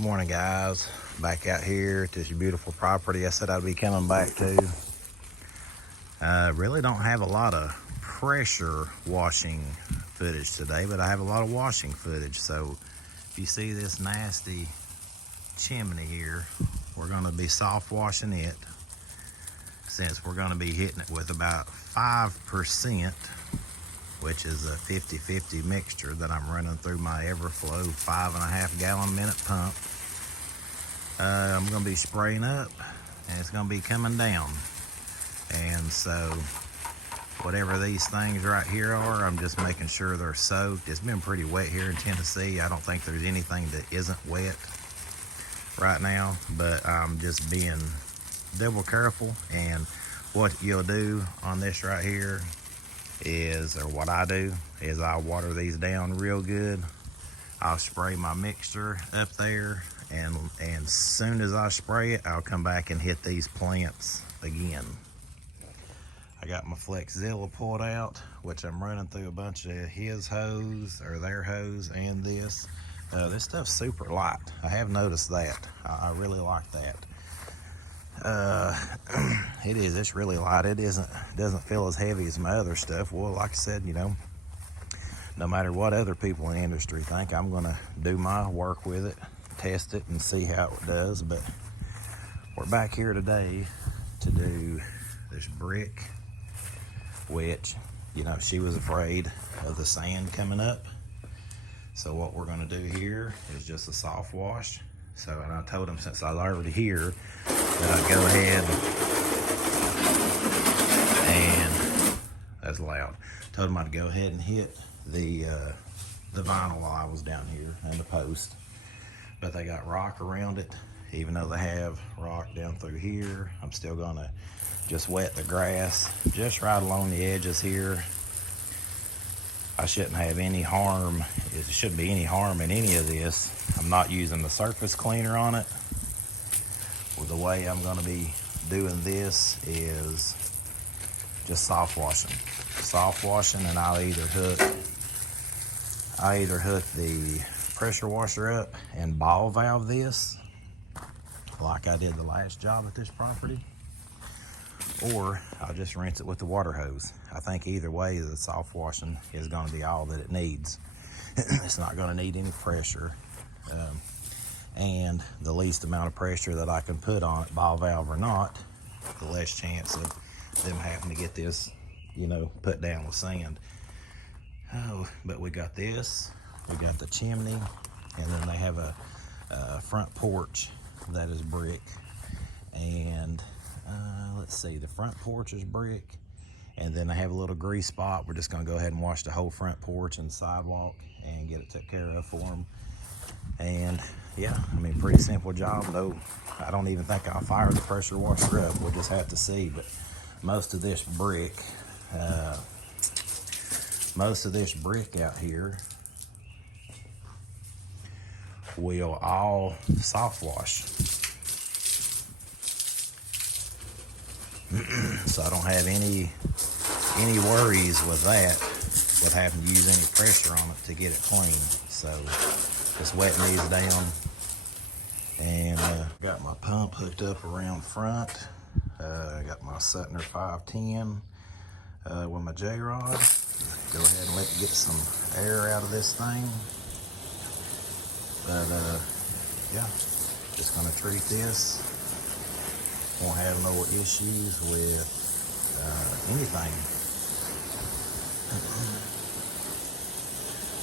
Morning, guys. Back out here at this beautiful property I said I'd be coming back to. Really don't have a lot of pressure washing footage today, but I have a lot of washing footage. So if you see this nasty chimney here, we're going to be soft washing it, since we're going to be hitting it with about 5%, which is a 50-50 mixture that I'm running through my Everflo 5.5 gallon minute pump. I'm going to be spraying up, and it's going to be coming down. And so whatever these things right here are, I'm just making sure they're soaked. It's been pretty wet here in Tennessee. I don't think there's anything that isn't wet right now, but I'm just being double careful. And what you'll do on this right here is, or what I do is, I'll water these down real good. I'll spray my mixture up there, and as soon as I spray it, I'll come back and hit these plants again. I got my Flexzilla pulled out, which I'm running through a bunch of his hose, or their hose, and this. This stuff's super light. I have noticed that. I really like that. It is. It's really light. It doesn't feel as heavy as my other stuff. Well, like I said, you know, no matter what other people in the industry think, I'm gonna do my work with it, test it, and see how it does. But we're back here today to do this brick, which, you know, she was afraid of the sand coming up. So what we're gonna do here is just a soft wash. So, and I told him, since I was already here, that I'd go ahead and, that's loud, told him I'd go ahead and hit the vinyl while I was down here, and the post. But they got rock around it. Even though they have rock down through here, I'm still gonna just wet the grass just right along the edges here. I shouldn't have any harm. It shouldn't be any harm in any of this. I'm not using the surface cleaner on it. Well, the way I'm going to be doing this is just soft washing. Soft washing, and I'll either hook the pressure washer up and ball valve this, like I did the last job at this property, or I'll just rinse it with the water hose. I think either way, the soft washing is going to be all that it needs. It's not going to need any pressure. And the least amount of pressure that I can put on it, ball valve or not, the less chance of them having to get this, you know, put down with sand. Oh, but we got this, we got the chimney, and then they have a front porch that is brick. And let's see, the front porch is brick, and then they have a little grease spot. We're just gonna go ahead and wash the whole front porch and sidewalk and get it took care of for them. And yeah, I mean, pretty simple job though. I don't even think I'll fire the pressure washer up. We'll just have to see. But most of this brick out here will all soft wash. So I don't have any worries with that, with having to use any pressure on it to get it clean. So just wetting these down, and got my pump hooked up around front. I got my Suttner 510 with my Jrod. Go ahead and let it get some air out of this thing. But yeah, just gonna treat this. Won't have no issues with anything.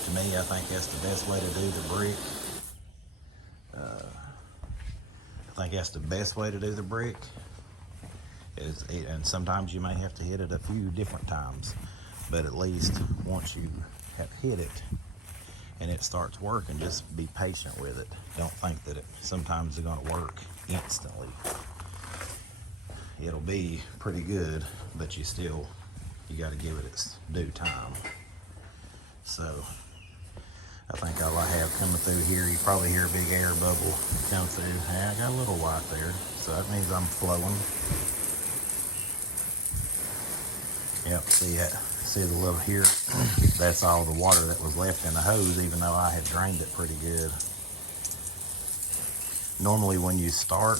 To me, I think that's the best way to do the brick. And sometimes you may have to hit it a few different times, but at least once you have hit it and it starts working, just be patient with it. Don't think that sometimes it's gonna work instantly. It'll be pretty good, but you got to give it its due time. So I think all I have coming through here, you probably hear a big air bubble come through. Yeah, I got a little white there, so that means I'm flowing. Yep, see the little here? That's all the water that was left in the hose, even though I had drained it pretty good. Normally when you start,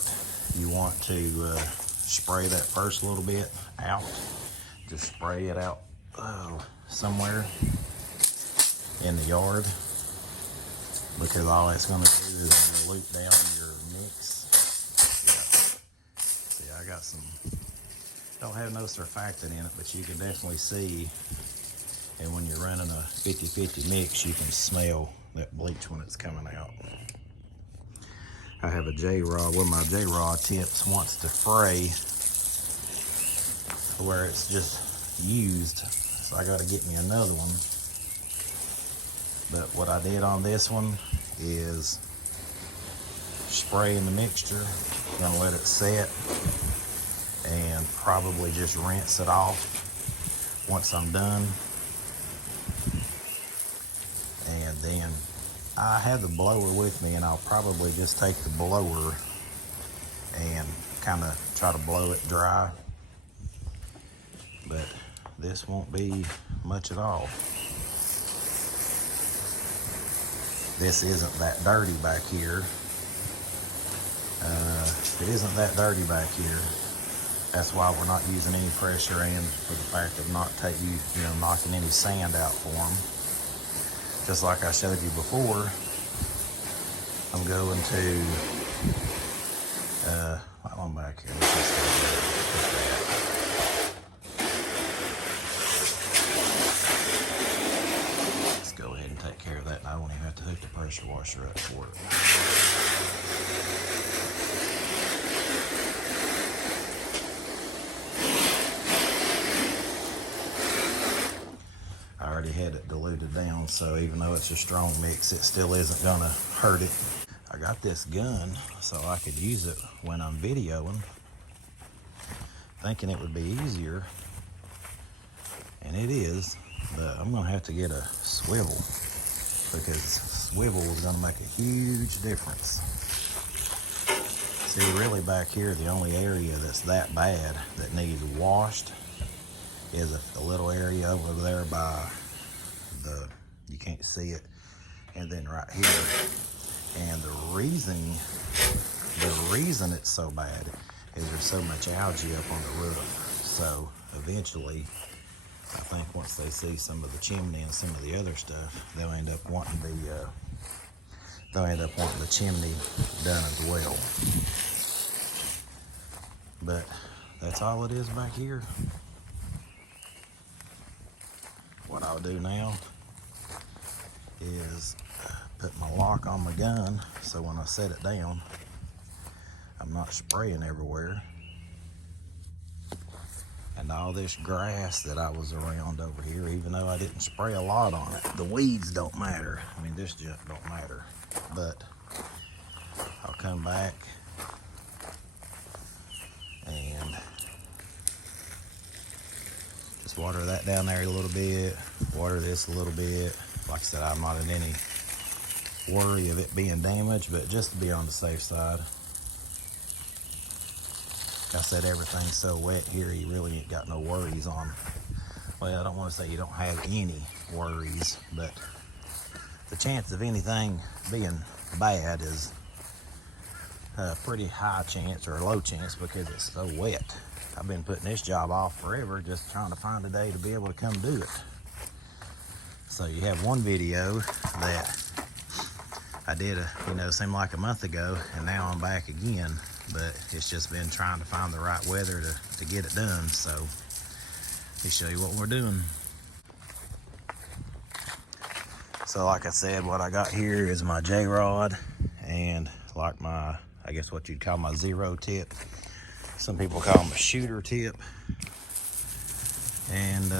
you want to spray that first little bit out. Just spray it out somewhere in the yard, because all it's going to do is loop down your mix. Yeah. See, I got some, don't have no surfactant in it, but you can definitely see, and when you're running a 50-50 mix, you can smell that bleach when it's coming out. I have a Jrod, one of my Jrod tips wants to fray where it's just used, so I got to get me another one. But what I did on this one is spray in the mixture, gonna let it set, and probably just rinse it off once I'm done. And then I have the blower with me, and I'll probably just take the blower and kind of try to blow it dry. But this won't be much at all. This isn't that dirty back here. It isn't that dirty back here. That's why we're not using any pressure, and for the fact of not knocking any sand out for them. Just like I showed you before, I'm going to, while I'm back here, let's just put that. Let's go ahead and take care of that, and I won't even have to hook the pressure washer up for it. I already had it diluted down, so even though it's a strong mix, it still isn't gonna hurt it. I got this gun so I could use it when I'm videoing, thinking it would be easier, and it is, but I'm gonna have to get a swivel, because swivel is gonna make a huge difference. See, really back here, the only area that's that bad that needs washed is a little area over there by the, you can't see it, and then right here. And the reason it's so bad is there's so much algae up on the roof. So eventually, I think once they see some of the chimney and some of the other stuff, they'll end up wanting the chimney done as well. But that's all it is back here. What I'll do now is put my lock on my gun, so when I set it down, I'm not spraying everywhere. And all this grass that I was around over here, even though I didn't spray a lot on it, the weeds don't matter. I mean, this junk don't matter. But I'll come back and just water that down there a little bit, water this a little bit. Like I said, I'm not in any worry of it being damaged, but just to be on the safe side. Like I said, everything's so wet here, you really ain't got no worries on. Well, I don't want to say you don't have any worries, but the chance of anything being bad is a pretty high chance, or a low chance, because it's so wet. I've been putting this job off forever, just trying to find a day to be able to come do it. So you have one video that I did, seemed like a month ago, and now I'm back again, but it's just been trying to find the right weather to get it done. So let me show you what we're doing. So like I said, what I got here is my Jrod, and like my, I guess what you'd call my 0 tip. Some people call them a shooter tip. And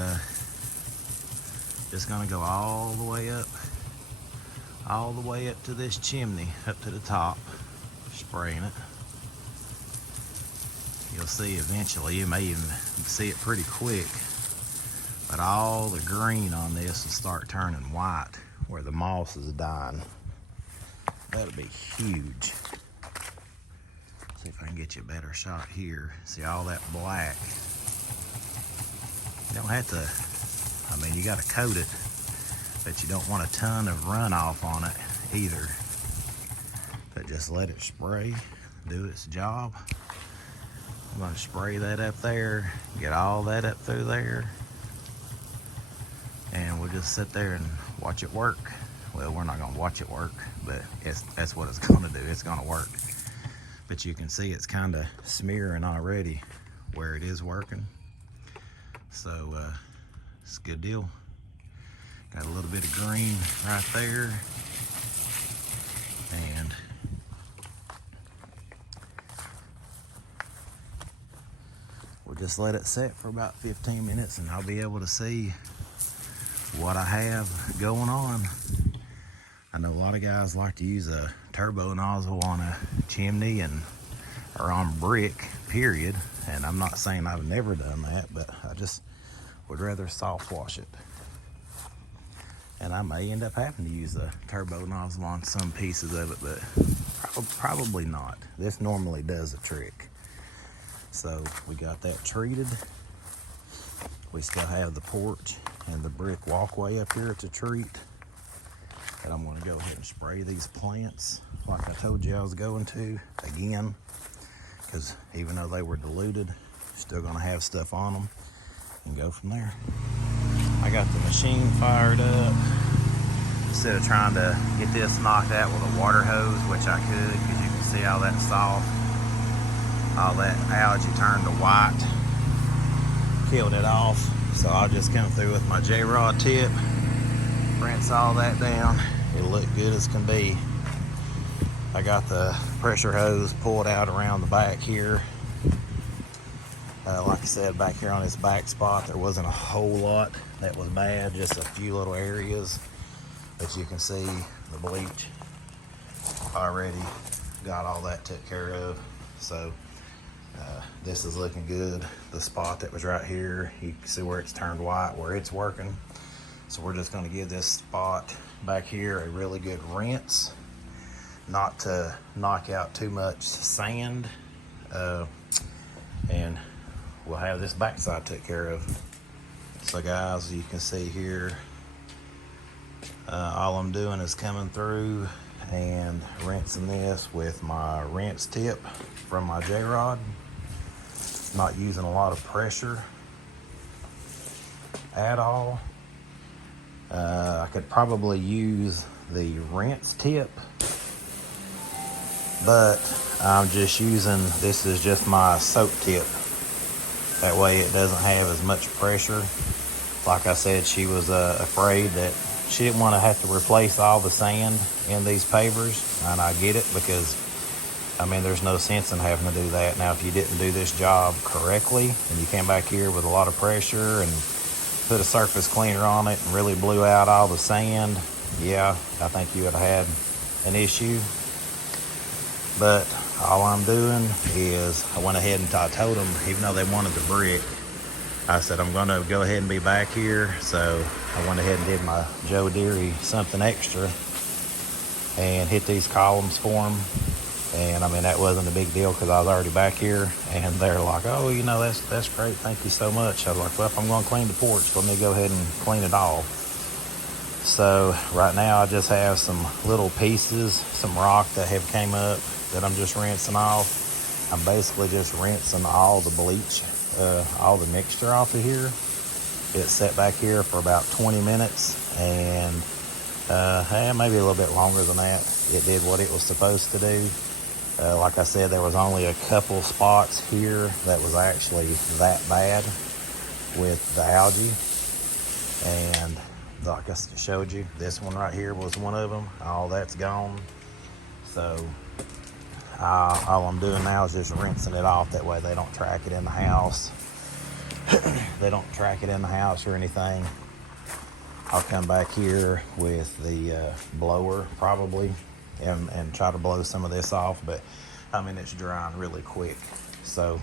just gonna go all the way up to this chimney, up to the top, spraying it. You'll see eventually, you may even see it pretty quick, but all the green on this will start turning white where the moss is dying. That'll be huge. See if I can get you a better shot here. See all that black. You don't have to, you gotta coat it, but you don't want a ton of runoff on it either. But just let it spray, do its job. I'm going to spray that up there, get all that up through there, and we'll just sit there and watch it work. Well, we're not going to watch it work, but that's what it's going to do. It's going to work. But you can see it's kind of smearing already where it is working. So it's a good deal. Got a little bit of green right there. And we'll just let it set for about 15 minutes and I'll be able to see what I have going on. I know a lot of guys like to use a turbo nozzle on a chimney or on brick, period. And I'm not saying I've never done that, but I just would rather soft wash it. And I may end up having to use a turbo nozzle on some pieces of it, but probably not. This normally does the trick. So we got that treated. We still have the porch and the brick walkway up here to treat. And I'm gonna go ahead and spray these plants like I told you I was going to again, because even though they were diluted, still gonna have stuff on them, and go from there. I got the machine fired up. Instead of trying to get this knocked out with a water hose, which I could, because you can see all that soft, all that algae turned to white, killed it off. So I'll just come through with my Jrod tip, rinse all that down. It'll look good as can be. I got the pressure hose pulled out around the back here. Like I said, back here on this back spot, there wasn't a whole lot that was bad, just a few little areas. But you can see the bleach already got all that took care of. So this is looking good. The spot that was right here, you can see where it's turned white, where it's working. So we're just gonna give this spot back here a really good rinse, not to knock out too much sand, and we'll have this backside took care of. So guys, you can see here, all I'm doing is coming through and rinsing this with my rinse tip from my Jrod. Not using a lot of pressure at all. I could probably use the rinse tip, but I'm just using, this is just my soak tip. That way it doesn't have as much pressure. Like I said, she was afraid that she didn't want to have to replace all the sand in these pavers, and I get it, because I mean, there's no sense in having to do that. Now, if you didn't do this job correctly and you came back here with a lot of pressure and put a surface cleaner on it and really blew out all the sand, yeah, I think you would have had an issue. But all I'm doing is, I went ahead and I told them, even though they wanted the brick, I said, I'm going to go ahead and be back here. So I went ahead and did my Joe Deere something extra and hit these columns for them. And I mean, that wasn't a big deal because I was already back here. And they're like, oh, you know, that's great. Thank you so much. I was like, well, if I'm going to clean the porch, let me go ahead and clean it all. So right now I just have some little pieces, some rock that have came up that I'm just rinsing off. I'm basically just rinsing all the bleach, all the mixture off of here. It sat back here for about 20 minutes and maybe a little bit longer than that. It did what it was supposed to do. Like I said, there was only a couple spots here that was actually that bad with the algae. And like I showed you, this one right here was one of them. All that's gone. So all I'm doing now is just rinsing it off. That way they don't track it in the house. They don't track it in the house or anything. I'll come back here with the blower probably and try to blow some of this off, but I mean, it's drying really quick. So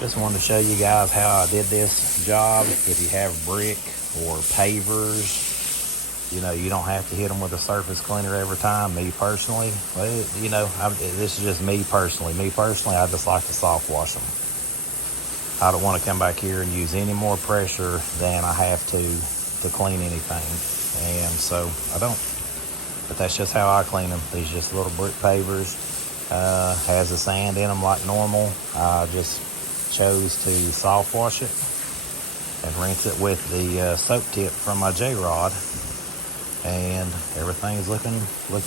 just wanted to show you guys how I did this job. If you have brick or pavers, you know, you don't have to hit them with a surface cleaner every time. Me personally, well, you know, this is just me personally. I just like to soft wash them. I don't want to come back here and use any more pressure than I have to clean anything. And so I don't. But that's just how I clean them. These just little brick pavers. Has the sand in them like normal. I just chose to soft wash it and rinse it with the soap tip from my Jrod, and everything's looking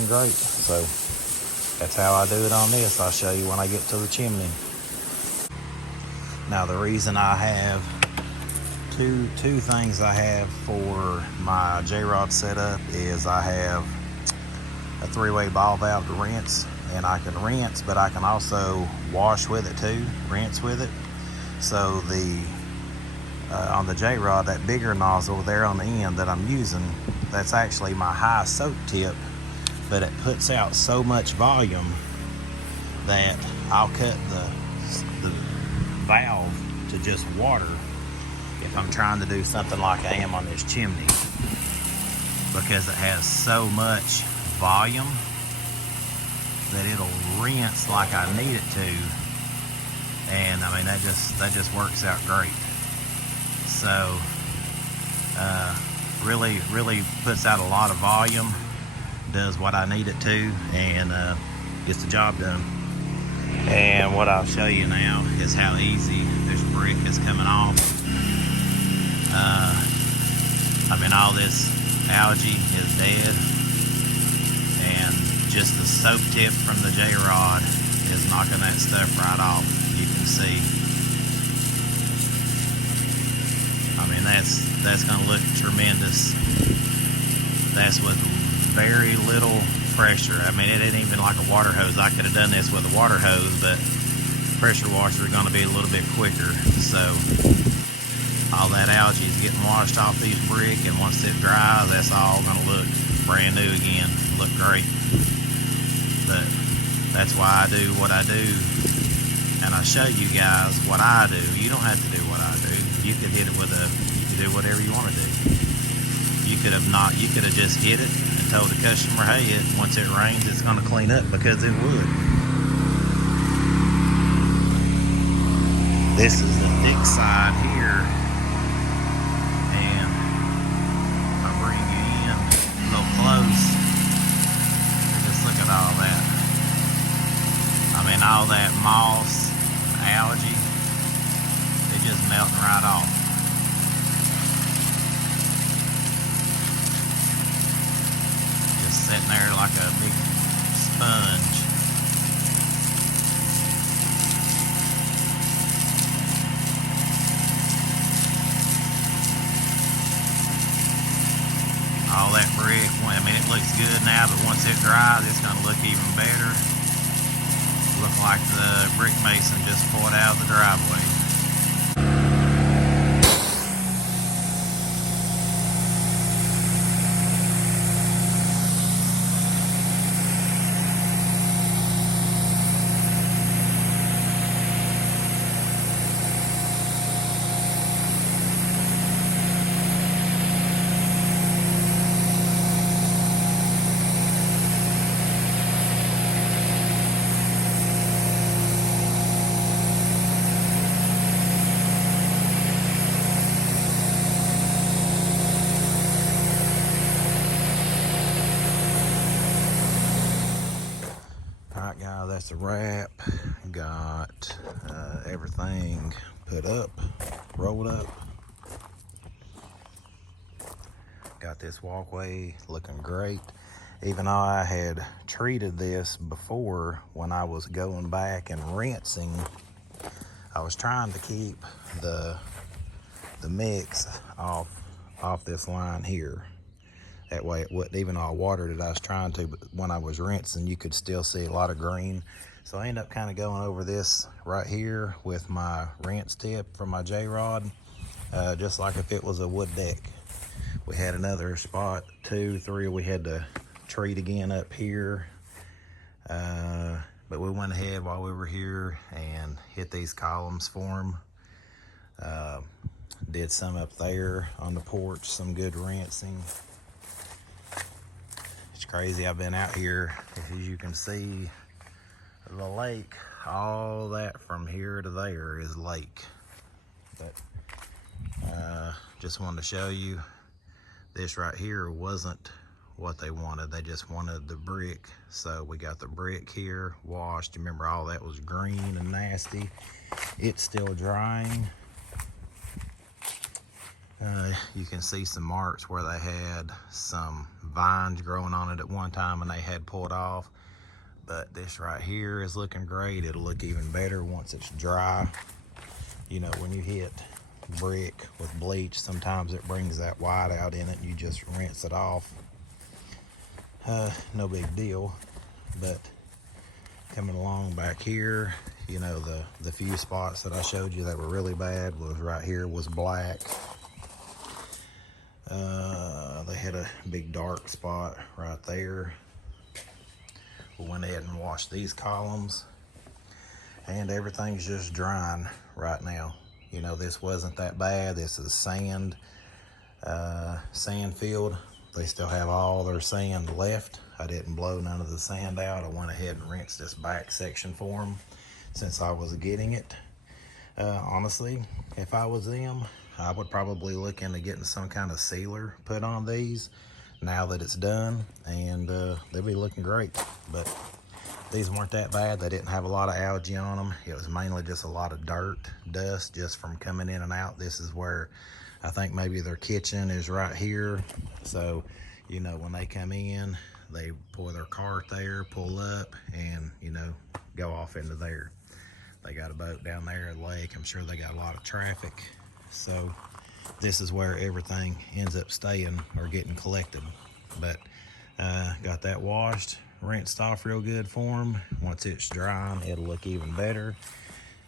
great. So that's how I do it on this. I'll show you when I get to the chimney. Now the reason I have two things I have for my Jrod setup is I have a 3-way ball valve to rinse, and I can rinse, but I can also wash with it too, rinse with it. So the on the Jrod, that bigger nozzle there on the end that I'm using, that's actually my high soap tip, but it puts out so much volume that I'll cut the valve to just water if I'm trying to do something like I am on this chimney, because it has so much volume that it'll rinse like I need it to, and I mean that just works out great. So really puts out a lot of volume, does what I need it to, and gets the job done. And what I'll show you now is how easy this brick is coming off. I mean, all this algae is dead, and just the soap tip from the Jrod is knocking that stuff right off. You can see. I mean, that's going to look tremendous. That's with very little pressure. I mean, it ain't even like a water hose. I could have done this with a water hose, but pressure washer is going to be a little bit quicker. So all that algae is getting washed off these brick, and once it dries, that's all going to look brand new again. Look great. But that's why I do what I do, and I show you guys what I do. You don't have to do what I do. You could hit it with you could do whatever you want to do. You could have just hit it and told the customer, hey, once it rains, it's going to clean up, because it would. This is the thick side here, and I'll bring you in a little close. Just look at all that. I mean, all that moss, algae, it's just melting right off. Just sitting there like a big sponge. All that brick, I mean, it looks good now, but once it dries, it's going to look even better. Look like the brick mason just poured out of the driveway. Alright guys, that's a wrap. Got everything put up, rolled up. Got this walkway looking great. Even though I had treated this before, when I was going back and rinsing, I was trying to keep the mix off this line here. That way it wouldn't, even though I watered it, I was trying to, but when I was rinsing, you could still see a lot of green. So I ended up kind of going over this right here with my rinse tip from my Jrod, just like if it was a wood deck. We had another spot, 2, 3, we had to treat again up here. But we went ahead while we were here and hit these columns for them. Did some up there on the porch, some good rinsing. It's crazy, I've been out here, as you can see, the lake, all that from here to there is lake. But just wanted to show you, this right here wasn't what they wanted. They just wanted the brick. So we got the brick here washed. Remember, all that was green and nasty. It's still drying. You can see some marks where they had some vines growing on it at one time and they had pulled off. But this right here is looking great. It'll look even better once it's dry. You know, when you hit brick with bleach, sometimes it brings that white out in it and you just rinse it off. No big deal. But coming along back here, you know, the few spots that I showed you that were really bad was right here was black. They had a big dark spot right there. We went ahead and washed these columns, and everything's just drying right now. You know, this wasn't that bad. This is sand field. They still have all their sand left. I didn't blow none of the sand out. I went ahead and rinsed this back section for them since I was getting it. Honestly, if I was them, I would probably look into getting some kind of sealer put on these now that it's done, and they'll be looking great. But these weren't that bad. They didn't have a lot of algae on them. It was mainly just a lot of dirt, dust, just from coming in and out. This is where I think maybe their kitchen is right here. So, you know, when they come in, they pour their cart there, pull up, and, you know, go off into there. They got a boat down there at the lake. I'm sure they got a lot of traffic. So this is where everything ends up staying or getting collected. But got that washed, rinsed off real good for them. Once it's dry, it'll look even better.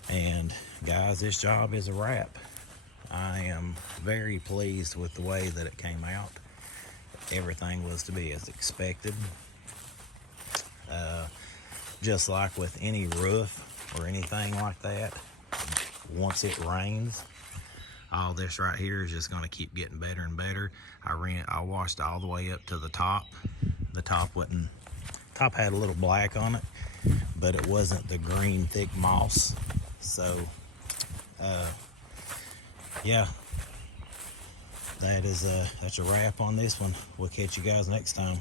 And guys, this job is a wrap. I am very pleased with the way that it came out. Everything was to be as expected. Just like with any roof or anything like that, once it rains, all this right here is just going to keep getting better and better. I washed all the way up to the top. The top had a little black on it, but it wasn't the green thick moss. So yeah, that's a wrap on this one. We'll catch you guys next time.